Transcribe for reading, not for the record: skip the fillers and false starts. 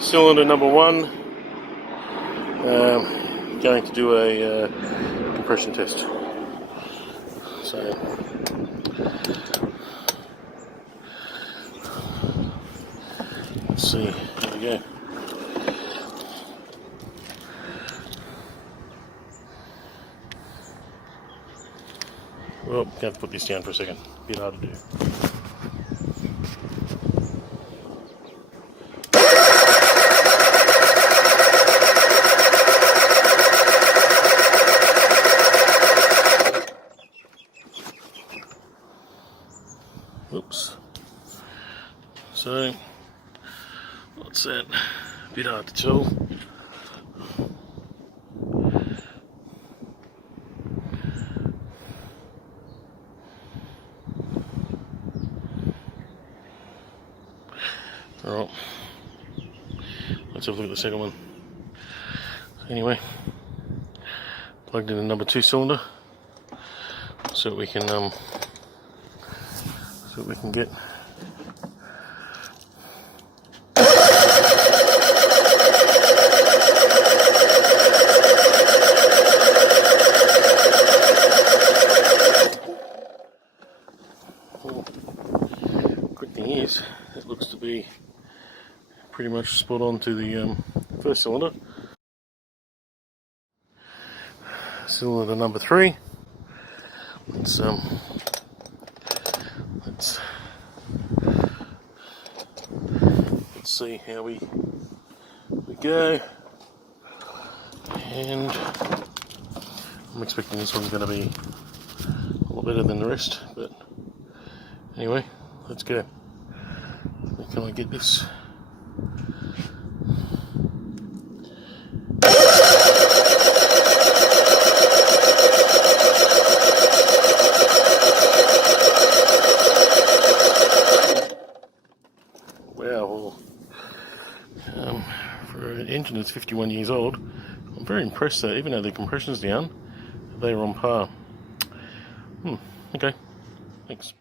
Cylinder number 1, going to do a compression test. So let's see, here we go. Well, I'm going to put this down for a second, a bit hard to do. Oops. So, what's that? A bit hard to tell. Alright, let's have a look at the second one. Anyway, plugged in the number 2 cylinder, so that we can get. Well, good thing is, it looks to be pretty much spot on to the first cylinder. Cylinder number 3. Let's see how we go. And I'm expecting this one's going to be a lot better than the rest, but anyway, let's go. Can I get this? Wow, well, for an engine that's 51 years old, I'm very impressed that even though the compression's down, they were on par. Okay, thanks.